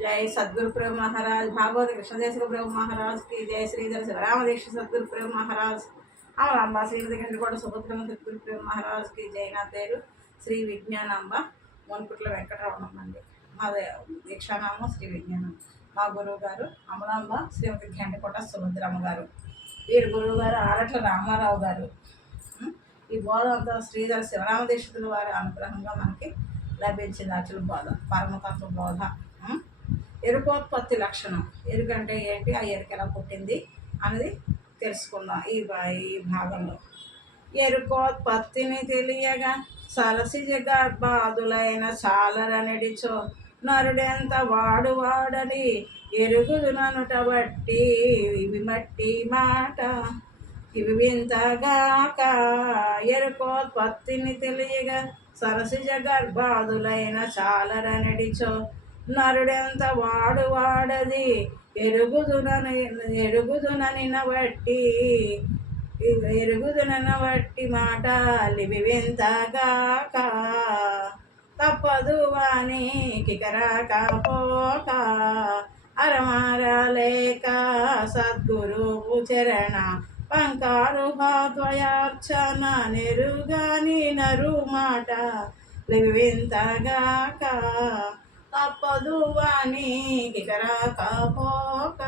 जय सद्गुरु प्रभु महाराज भागवत कृष्णदेश प्रभु महाराज की जय श्रीधर शिवरामदेश सद्गुरु प्रभु महाराज अमलांबा श्रीमती गंडकोट सुभद्रम सद्गुरु प्रभु महाराज की जय ना पेరు శ్రీ విజ్ఞానాంబ మోన్పుట్ల వెంకటరమణం అండి. మా దీక్షానామం శ్రీ విజ్ఞానం. మా గురువు గారు అమలాంబ శ్రీమతి గండకోట సుభద్రమ్మ గారు. వీరి గురువు గారు ఆరట్ల రామారావు గారు. ఈ బోధ అంతా శ్రీధర శివరామదేశుల వారి అనుగ్రహంగా మనకి లభించింది. అచల బోధ పరమతత్వ బోధ. ఎరుకోత్పత్తి లక్షణం. ఎరుకంటే ఏంటి, ఆ ఎరుక ఎలా పుట్టింది అనేది తెలుసుకుందాం ఈ భాగంలో. ఎరుకోత్పత్తిని తెలియగా సరసిజ గర్భాదులైన చాలరనడిచో నరుడెంత వాడని ఎరుగుదుననుట బట్టి ఇవి మట్టి మాట ఇవి వింతగాక. ఎరుకోత్పత్తిని తెలియగా సరసిజ గర్భాదులైన చాలరనడిచో నరుడెంత వాడది ఎరుగుదుననిన బట్టి మాట లివి వింతగాక. తప్పదు వాని కికరాక పోక అరమారలేక సద్గురువు చరణ పంకారుభాద్వయార్చన నెరుగాని నరు మాట లివి వింతగాక. తప్పదు వాని కికరాకపోక.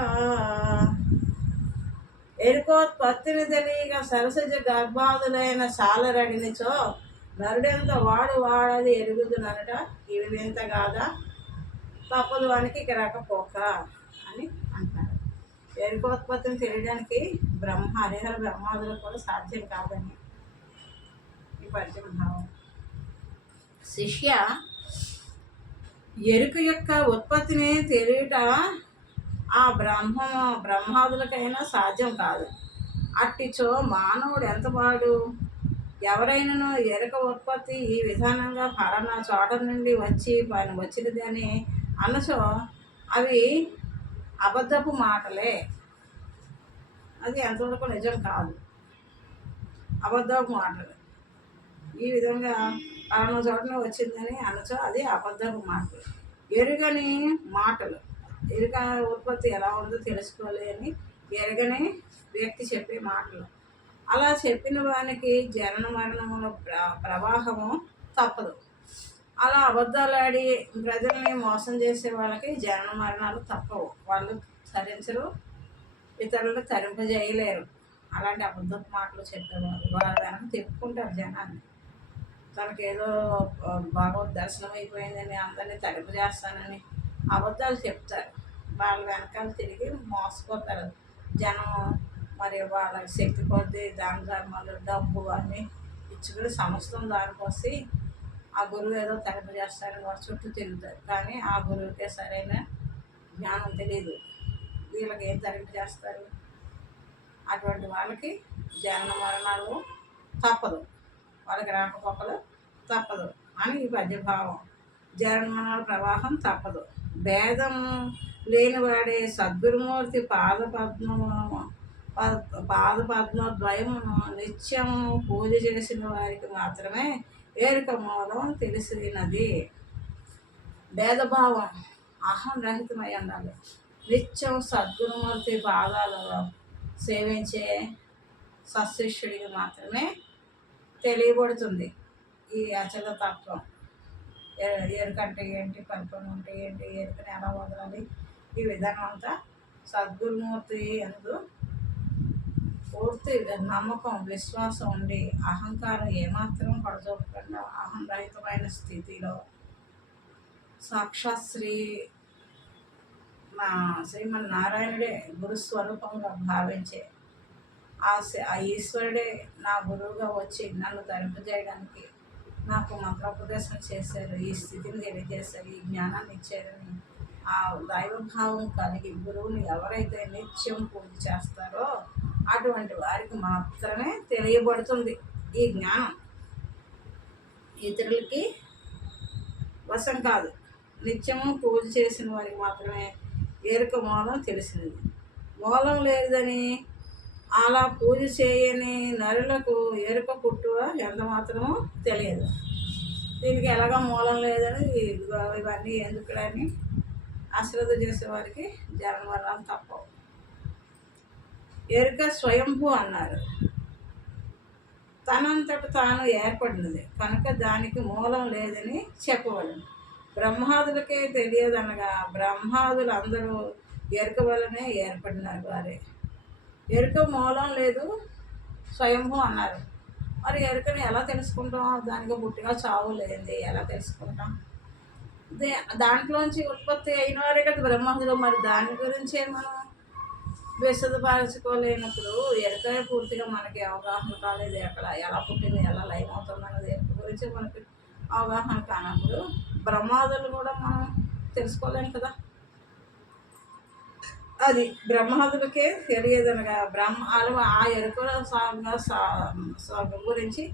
ఎరుకోత్పత్తిని తెలియక సరసజ గర్భాదులైన సాలరడినిచో నరుడెంత వాడది ఎరుగుదునట ఇవి వింత కాదా. తప్పదు వానికి కికరాకపోక అని అంటారు. ఎరుకోత్పత్తిని తెలియడానికి హరిహర బ్రహ్మాదులు కూడా సాధ్యం కాదని ఈ పరిచయ భావం. శిష్య ఎరుక యొక్క ఉత్పత్తిని తెలియట ఆ బ్రహ్మాదులకైనా సాధ్యం కాదు. అట్టిచో మానవుడు ఎంత వాడు. ఎవరైనాను ఎరుక ఉత్పత్తి ఈ విధానంగా ఫలానా చోట నుండి వచ్చినది అని అనచో అవి అబద్ధపు మాటలే. అది ఎంతవరకు నిజం కాదు, అబద్ధపు మాటలు. ఈ విధంగా పలానా చోటనే వచ్చిందని అనచో అది అబద్ధపు మాటలు, ఎరుగని మాటలు. ఎరుక ఉత్పత్తి ఎలా ఉందో తెలుసుకోలేని ఎరగని వ్యక్తి చెప్పే మాటలు. అలా చెప్పిన వానికి జనన మరణముల ప్రవాహము తప్పదు. అలా అబద్ధాలాడి ప్రజల్ని మోసం చేసే వాళ్ళకి జనన మరణాలు తప్పవు. వాళ్ళు తరించరు, ఇతరులు తరింపజేయలేరు. అలాంటి అబద్ధపు మాటలు చెప్పేవారు వాళ్ళ వెనక తిప్పుకుంటారు జనాన్ని. తనకేదో భగవద్ దర్శనం అయిపోయిందని అందరినీ తరింపు చేస్తానని అబద్ధాలు చెప్తారు. వాళ్ళ వెనకాల తిరిగి మోసపోతారు జనం. మరి వాళ్ళ శక్తి కొద్దీ దాన ధర్మాలు డబ్బు అన్నీ ఇచ్చుకుని సమస్తం దానికొచ్చి ఆ గురువు ఏదో తరింపు చేస్తారని వాడు చుట్టూ తిరుగుతారు. కానీ ఆ గురువుకే సరైన జ్ఞానం తెలియదు. వీళ్ళకి ఏం తరింపు చేస్తారు? అటువంటి వాళ్ళకి జనన మరణాలు తప్పదు, వాళ్ళకి రాకపోకలు తప్పదు అని ఈ పద్యభావం. జనన మరణాల ప్రవాహం తప్పదు. భేదం లేనివాడే సద్గురుమూర్తి పాదపద్మద్వయమును నిత్యం పూజ చేసిన వారికి మాత్రమే ఏరుక మూలం తెలిసినది. భేదభావం అహం రహితమై ఉండాలి. నిత్యం సద్గురుమూర్తి పాదాలలో సేవించే సశిష్యుడికి మాత్రమే తెలియబడుతుంది ఈ అచల తత్వం. ఎరుకంటే ఏంటి, పరిపూర్ణ అంటే ఏంటి, ఎరుకని ఎలా వదలాలి, ఈ విధానం అంతా సద్గురుమూర్తి యందు పూర్తి నమ్మకం విశ్వాసం ఉండి అహంకారం ఏమాత్రం పడజోపకుండా అహం రహితమైన స్థితిలో సాక్షాత్ శ్రీమన్నారాయణుడే గురుస్వరూపంగా భావించే ఆ ఈశ్వరుడే నా గురువుగా వచ్చి నన్ను తరింపజేయడానికి నాకు మంత్రోపదేశం చేశారు, ఈ స్థితిని తెలియజేశారు, ఈ జ్ఞానాన్ని ఇచ్చారని ఆ దైవభావం కలిగి గురువుని ఎవరైతే నిత్యం పూజ చేస్తారో అటువంటి వారికి మాత్రమే తెలియబడుతుంది ఈ జ్ఞానం. ఇతరులకి వశం కాదు. నిత్యము పూజ చేసిన వారికి మాత్రమే ఎరుక మూలం తెలిసినది. మూలం లేదని అలా పూజ చేయని నరులకు ఎరుక పుట్టువ ఎంత మాత్రమో తెలియదు. దీనికి ఎలాగో మూలం లేదని ఇవన్నీ ఎందుకులని అశ్రద్ధ చేసేవారికి జన్మ మరణాలు తప్పవు. ఎరుక స్వయంభూ అన్నారు. తనంతట తాను ఏర్పడినది కనుక దానికి మూలం లేదని చెప్పవలను. బ్రహ్మాదులకే తెలియదనగా బ్రహ్మాదులు అందరూ ఎరుక వలనే ఏర్పడినారు వారే. ఎరుక మూలం లేదు, స్వయంభూ అన్నారు. మరి ఎరుకని ఎలా తెలుసుకుంటాం? దానికి పుట్టిగా చావు లేనిది ఎలా తెలుసుకుంటాం? దాంట్లోంచి ఉత్పత్తి అయిన వారే కదా బ్రహ్మాదులు. మరి దాని గురించే మనం విశదపరచుకోలేనప్పుడు ఎరుక పూర్తిగా మనకి అవగాహన కాలేదు. ఎక్కడ ఎలా పుట్టింది, ఎలా లైవ్ అవుతుంది అన్నది ఎరుక గురించి మనకి అవగాహన కానప్పుడు బ్రహ్మాదులు కూడా మనం తెలుసుకోలేము కదా. అది బ్రహ్మాదులకే తెలియదనగా బ్రహ్మాలు ఆ ఎరుకల గురించి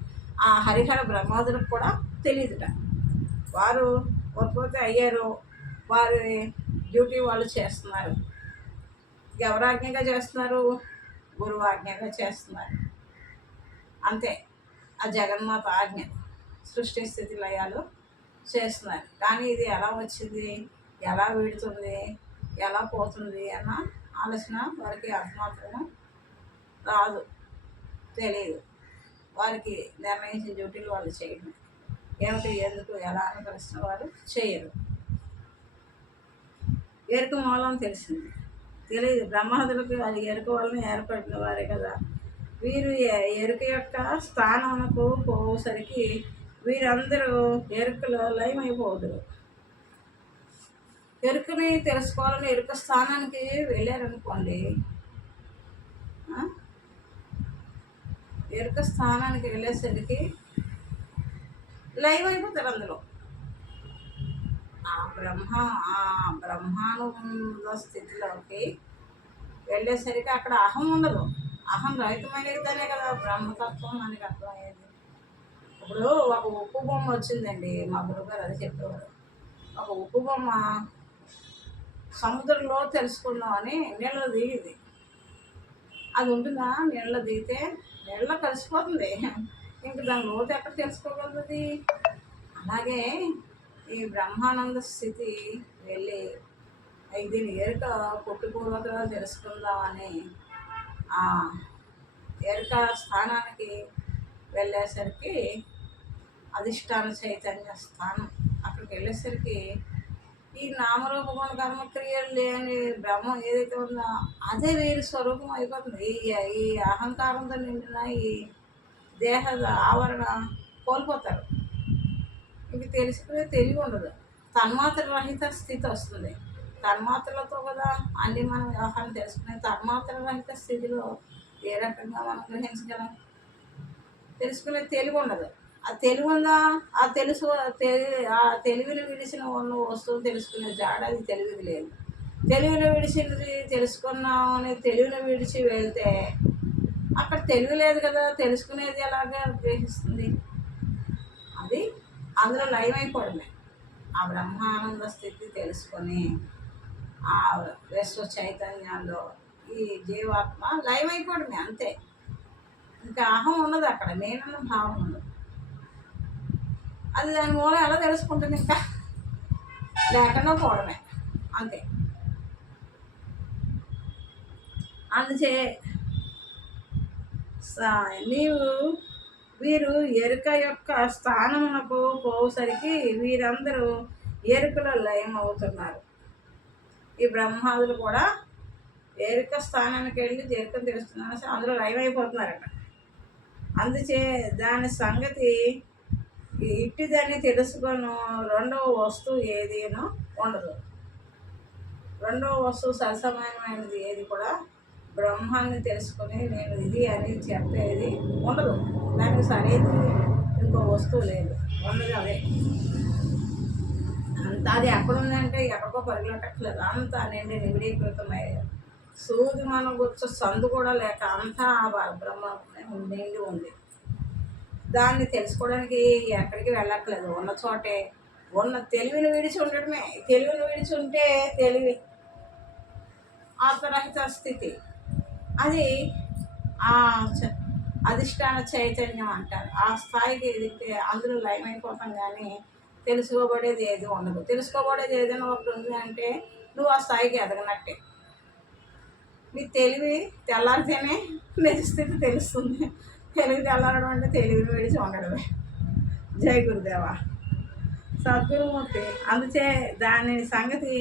ఆ హరిహర బ్రహ్మాదులకు కూడా తెలియదుట. వారు ఉత్పత్తి అయ్యారు, వారి డ్యూటీ వాళ్ళు చేస్తున్నారు. ఎవరు ఆజ్ఞగా చేస్తున్నారు? గురువు ఆజ్ఞగా చేస్తున్నారు. అంతే, ఆ జగన్మాత ఆజ్ఞ సృష్టి స్థితి లయాలు చేస్తున్నారు. కానీ ఇది ఎలా వచ్చింది, ఎలా వీడుతుంది, ఎలా పోతుంది అన్న ఆలోచన వారికి అంతమాత్రము రాదు, తెలియదు. వారికి నిర్ణయించిన డ్యూటీలు వాళ్ళు చేయడం ఏమిటి, ఎందుకు, ఎలా అనుకరిస్తున్న వారు చేయరు. ఎరుక మూలం తెలిసింది తెలియదు. బ్రహ్మాదులకు అది ఎరుక వలన ఏర్పడిన వారే కదా. వీరు ఎరుక యొక్క స్థానమునకు పోసరికి వీరందరూ ఎరుకలో లయమైపోదురు. ఎరుకని తెలుసుకోవాలని ఎరుక స్థానానికి వెళ్ళారనుకోండి, ఎరుక స్థానానికి వెళ్ళేసరికి లైవ్ అయిపోతారు అందులో. ఆ బ్రహ్మానుబంధ స్థితిలోకి వెళ్ళేసరికి అక్కడ అహం ఉండదు. అహం రహితమైనదినే కదా బ్రహ్మతత్వం మనకి అర్థమయ్యేది. ఇప్పుడు ఒక ఉప్పు బొమ్మ వచ్చిందండి, మా గురుగారు అది చెప్పేవారు. ఒక ఉప్పు బొమ్మ సముద్రంలో తెలుసుకుందామని నీళ్ళలో దిగింది. అది ఉంటుందా? నీళ్ళలో దిగితే నీళ్ళలో కలిసిపోతుంది. ఇంక దాని లోతు ఎక్కడ తెలుసుకోగలుగుతుంది? అలాగే ఈ బ్రహ్మానంద స్థితి వెళ్ళి దీని ఎరుక పుట్టుపూర్వకంగా తెలుసుకుందామని ఆ ఎరుక స్థానానికి వెళ్ళేసరికి అధిష్టాన చైతన్య స్థానం అక్కడికి వెళ్ళేసరికి ఈ నామరూప గుణ కర్మక్రియలు లేని బ్రహ్మం ఏదైతే ఉందో అదే వీరి స్వరూపం అయిపోతుంది. ఈ అహంకారంతో నిండిన ఈ దేహ ఆవరణ కోల్పోతారు. ఇవి తెలుసుకునే తెలివి ఉండదు. తన్మాత్ర రహిత స్థితి వస్తుంది. తన్మాత్రలతో కదా అన్నీ మనం వ్యవహారం తెలుసుకునే. తన్మాత్ర రహిత స్థితిలో ఏ రకంగా మనం గ్రహించగలం? తెలుసుకునే తెలివి ఉండదు. ఆ తెలివి ఉందా? ఆ తెలివిని విడిచిన ఉన్న వస్తువులు తెలుసుకునే జాడ అది తెలివిది లేదు. తెలివిని విడిచినది తెలుసుకున్నామని తెలివిని విడిచి వెళ్తే అక్కడ తెలివి లేదు కదా, తెలుసుకునేది ఎలాగా గ్రహిస్తుంది? అది అందులో లయమైపోవడమే. ఆ బ్రహ్మానంద స్థితి తెలుసుకొని ఆ విశ్వ చైతన్యాల్లో ఈ జీవాత్మ లయమైపోవడమే, అంతే. ఇంకా అహం ఉన్నది అక్కడ, నేనన్న భావం ఉండదు. అది దాని మూలం ఎలా తెలుసుకుంటుంది? ఇంకా లేకుండా పోవడమే, అంతే. అందుచే వీరు ఎరుక యొక్క స్థానమునకు పోసరికి వీరందరూ ఎరుకలో లయం అవుతున్నారు. ఈ బ్రహ్మాదులు కూడా ఎరుక స్థానానికి వెళ్ళి ఎరుకను తెలుస్తున్నారు, అందులో లయం అయిపోతున్నారట. అందుచే దాని సంగతి ఇట్టిదని తెలుసుకొని రెండవ వస్తువు ఏదీనో ఉండదు. రెండవ వస్తువు సరసమైనది ఏది కూడా బ్రహ్మాన్ని తెలుసుకొని నేను ఇది అని చెప్పేది ఉండదు. దానికి సరైనది ఇంకో వస్తువు లేదు, ఉన్నది అదే. అంత అది ఎక్కడుందంటే ఎక్కడికో పరిగెట్టట్లేదు, అంతా నిండి నివిడీకృతమయ్యారు. సూది మనం కూర్చో సందు కూడా లేక అంతా బ్రహ్మ నిండి ఉంది. దాన్ని తెలుసుకోవడానికి ఎక్కడికి వెళ్ళట్లేదు, ఉన్న చోటే ఉన్న తెలివిని విడిచి ఉండడమే. తెలివిని విడిచి ఉంటే తెలివి ఆత్మరహిత స్థితి, అది అధిష్టాన చైతన్యం అంటారు. ఆ స్థాయికి ఎదిగితే అందులో లయమైపోతాం. కానీ తెలుసుకోబడేది ఏది ఉండదు. తెలుసుకోబడేది ఏదైనా ఒకటి ఉంది అంటే నువ్వు ఆ స్థాయికి ఎదగనట్టే. నీ తెలివి తెల్లారితేనే నిజస్థితి తెలుస్తుంది. తెలివి తెల్లారడం అంటే తెలివిని విడిచి ఉండడమే. జై గురుదేవా. సద్గురుమూర్తి అందుచే దాని సంగతి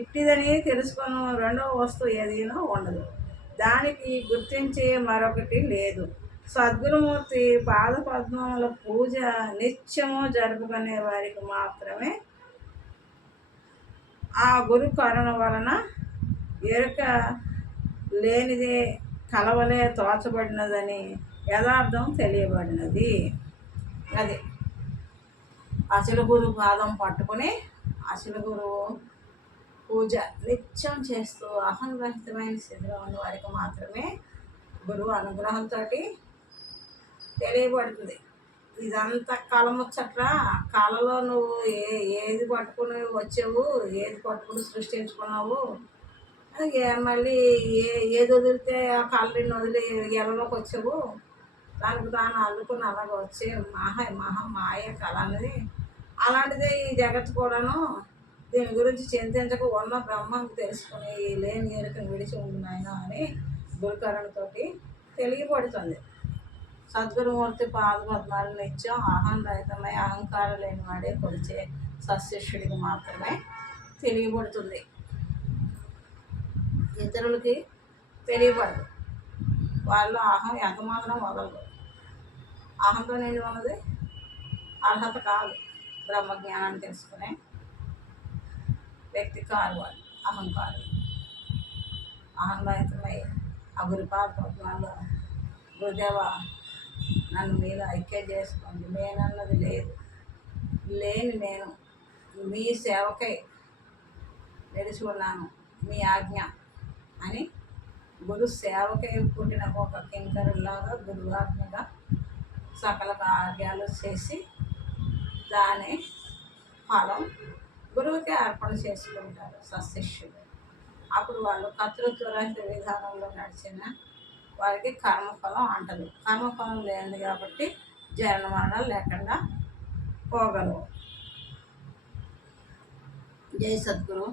ఇట్టిదని తెలుసుకున్న రెండవ వస్తువు ఏదైనా ఉండదు. దానికి గుర్తించే మరొకటి లేదు. సద్గురుమూర్తి పాదపద్మముల పూజ నిత్యము జరుపుకునే వారికి మాత్రమే ఆ గురు కరుణ వలన ఎరుక లేనిదే కలవలే తోచబడినదని యథార్థం తెలియబడినది. అది అసలు గురు పాదం పట్టుకుని అసలు గురువు పూజ నిత్యం చేస్తూ అహంరహితమైన స్థితిలో ఉన్న వారికి మాత్రమే గురువు అనుగ్రహంతో తెలియబడుతుంది. ఇదంతా కలముచ్చట్రా. కళలో నువ్వు ఏది పట్టుకుని వచ్చావు, ఏది పట్టుకుని సృష్టించుకున్నావు, మళ్ళీ ఏది వదిలితే ఆ కళని వదిలి ఎలలోకి వచ్చావు, దానికి తాను అల్లుకుని అలాగ వచ్చే మాయ కళ అనేది. అలాంటిదే ఈ జగత్తు కూడాను. దీని గురించి చింతించక ఉన్న బ్రహ్మకు తెలుసుకుని లేని ఎరుకను విడిచి ఉంటున్నాయన అని గురుకరణతోటి తెలియబడుతుంది. సద్గురుమూర్తి పాదపద్మాలు నిత్యం అహంరహితమై అహంకారం లేని వాడే కొలిచే సశిష్యుడికి మాత్రమే తెలియబడుతుంది. ఇతరులకి తెలియబడదు. వాళ్ళు అహం ఎంత మాత్రం వదలదు. అహంతో నిండి ఉన్నది అర్హత కాదు. బ్రహ్మజ్ఞానాన్ని తెలుసుకునే వ్యక్తి కారు వాళ్ళు అహంకారులు. అహంరహితమై ఆ గురుపాద పద్మాల్లో గురుదేవ నన్ను మీరు ఐక్యం చేసుకోండి, నేనన్నది లేదు, లేని నేను మీ సేవకై నిలిచి ఉన్నాను, మీ ఆజ్ఞ అని గురు సేవకై పుట్టిన ఒక కింకరులాగా గురువాజ్ఞగా సకల కార్యాలు చేసి దాని ఫలం గురువుకి అర్పణ చేసుకుంటారు సశిష్యులు. అప్పుడు వాళ్ళు కర్తృత్వరహిత విధానంలో నడిచిన వారికి కర్మఫలం అంటదు. కర్మఫలం లేనిది కాబట్టి జనన మరణాలు లేకుండా పోగలవు. జై సద్గురు.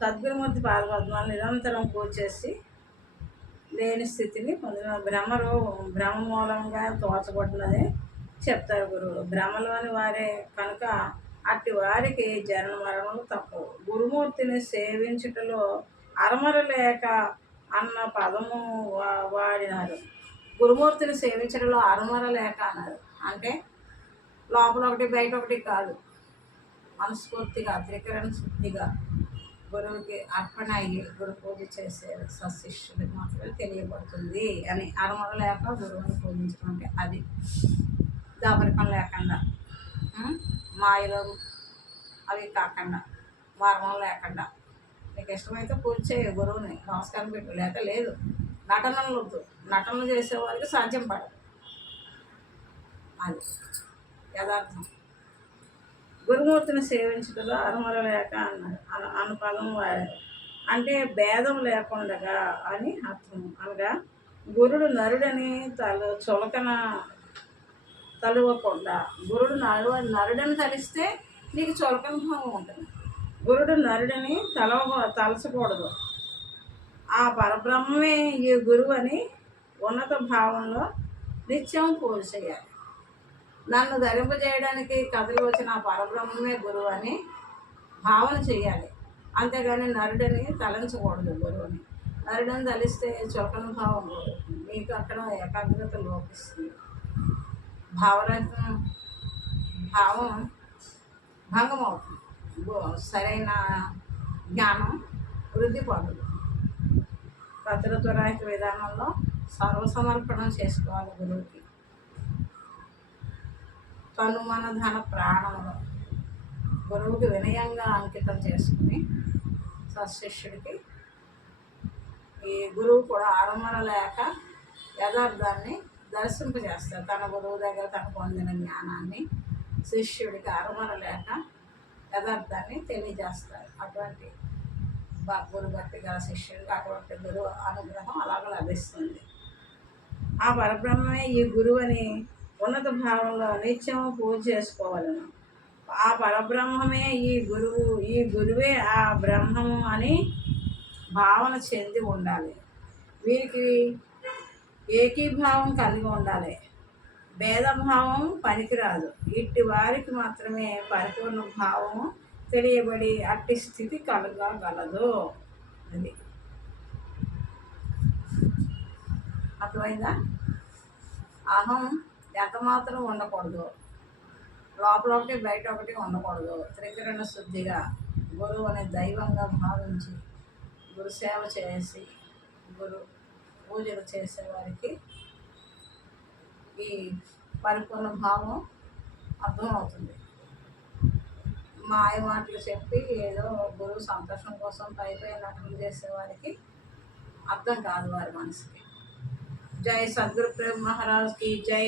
సద్గురుమూర్తి పాదపద్మాలు నిరంతరం పూజ చేసి లేని స్థితిని పొందిన భ్రమ మూలంగా తోచబడినది చెప్తారు గురువులు. భ్రమలోని వారే కనుక అట్టి వారికి జనన మరణలు తప్పవు. గురుమూర్తిని సేవించుటలో అరమర లేక అన్న పదము వాడినారు. గురుమూర్తిని సేవించడంలో అరమర లేక అన్నారు. అంటే లోపల ఒకటి బయట ఒకటి కాదు, మనస్ఫూర్తిగా త్రికరణ శుద్ధిగా గురువుకి అర్పణ అయ్యి గురు పూజ చేసే సశిష్యుడికి మాత్రమే తెలియబడుతుంది అని. అరమర లేక గురువుని పూజించడం అంటే అది. దాపరికం లేకుండా, మాయలు అవి కాకుండా, మర్మం లేకుండా నీకు ఇష్టమైతే పూజ చేయ, గురువుని నమస్కారం పెట్టు, లేక లేదు. నటనలు వద్దు. నటనలు చేసేవారికి సాధ్యం పడదు. అది యథార్థం. గురుమూర్తిని సేవించడంలో అరమర లేక అన్నారు అన్న పదం వాడారు. అంటే భేదం లేకుండగా అని అర్థం. అనగా గురుడు నరుడని చులకన తలువకుండా, గురుడు నరుడని తలిస్తే నీకు చులకన భావం ఉంటుంది. గురుడు నరుడని తలచకూడదు. ఆ పరబ్రహ్మమే ఈ గురువు అని ఉన్నత భావంలో నిత్యం పూజ చేయాలి. నన్ను ధరింపజేయడానికి కథలు వచ్చిన ఆ పరబ్రహ్మమే గురువు అని భావన చేయాలి. అంతేగాని నరుడని తలంచకూడదు. గురువుని నరుడని తలిస్తే చులకన భావం నీకు అక్కడ ఏకాగ్రత లోపిస్తుంది. భావం భంగం అవుతుంది. సరైన జ్ఞానం వృద్ధి పొందదు. కర్తృత్వరహిత విధానంలో సర్వసమర్పణం చేసుకోవాలి. గురువుకి తనుమన ధన ప్రాణములు గురువుకి వినయంగా అంకితం చేసుకుని సశిష్యుడికి ఈ గురువు కూడా అరమర లేక యథార్థాన్ని దర్శింపజేస్తారు. తన గురువు దగ్గర తను పొందిన జ్ఞానాన్ని శిష్యుడికి అరమర లేక యథార్థాన్ని తెలియజేస్తారు. అటువంటి గురు భక్తి గల శిష్యుడికి అటువంటి గురువు అనుగ్రహం అలాగ లభిస్తుంది. ఆ పరబ్రహ్మమే ఈ గురువు అని ఉన్నత భావంలో నిత్యము పూజ చేసుకోవాలను. ఆ పరబ్రహ్మమే ఈ గురువే ఆ బ్రహ్మము అని భావన చెంది ఉండాలి. వీరికి ఏకీభావం కలిగి ఉండాలి. భేదభావం పనికిరాదు. ఇట్టి వారికి మాత్రమే పరిపూర్ణ భావము తెలియబడి అట్టి స్థితి కలగగలదు. అది అర్థమైందా? అహం ఎంత మాత్రం ఉండకూడదు. లోపల ఒకటి బయట ఒకటి ఉండకూడదు. త్రికరణ శుద్ధిగా గురువు అనే దైవంగా భావించి గురు సేవ చేసి గురు పూజలు చేసేవారికి ఈ పరిపూర్ణ భావం అర్థమవుతుంది. మాయ మాటలు చెప్పి ఏదో గురువు సంతోషం కోసం పై నటనలు చేసేవారికి అర్థం కాదు వారి మనసుకి. జై సద్గురు ప్రేమ్ మహారాజ్ కి జై.